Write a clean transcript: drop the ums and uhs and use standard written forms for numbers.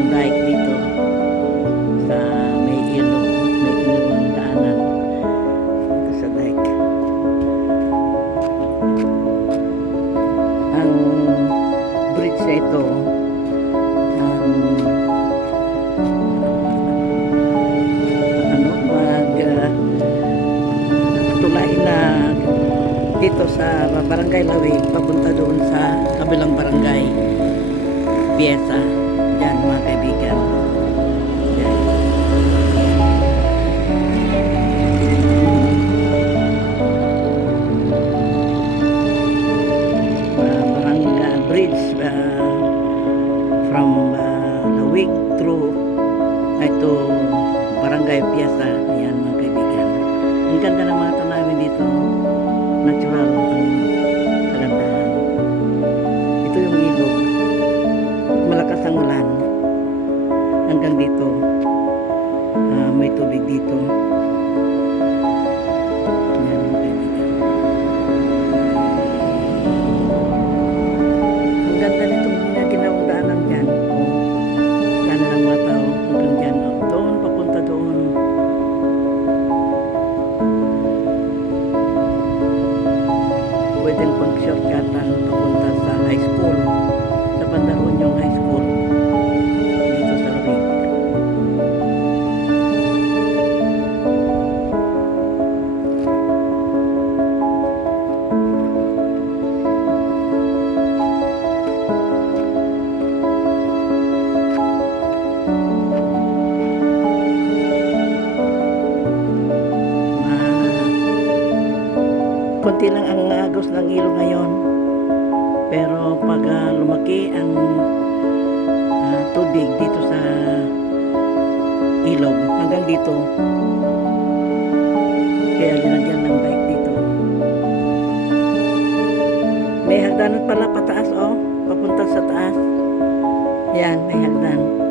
yung dike dito sa may ilog, may ginawang daanan dito sa dike. Ang bridge na ito tulay na dito sa Barangay Lawig papunta doon sa kabilang barangay Piesa. Yan mga kaibigan. Yan. Barangay bridge from Lawig through to Barangay Piesa. Yan mga kaibigan. Ang ganda ng mga tanawin dito. Natural ang kagandahan. Ito yung ilog. Malakas ang ulan. Hanggang dito. May tubig dito. Yan mga kaibigan. Ang ganda nitong ginawang daanan dyan. Daanan ng mga tao. Hanggang dyan. Doon, papunta doon. Pwedeng pag-shortcutan papunta sa high school, sa Bandaron yung high school dito sa Lawig. Konti lang ang agos ng ilog ngayon, pero pag lumaki ang tubig dito sa ilog hanggang dito, kaya linagyan ng bike dito. May hagdanan pala pataas, papunta sa taas. Yan, may hagdan.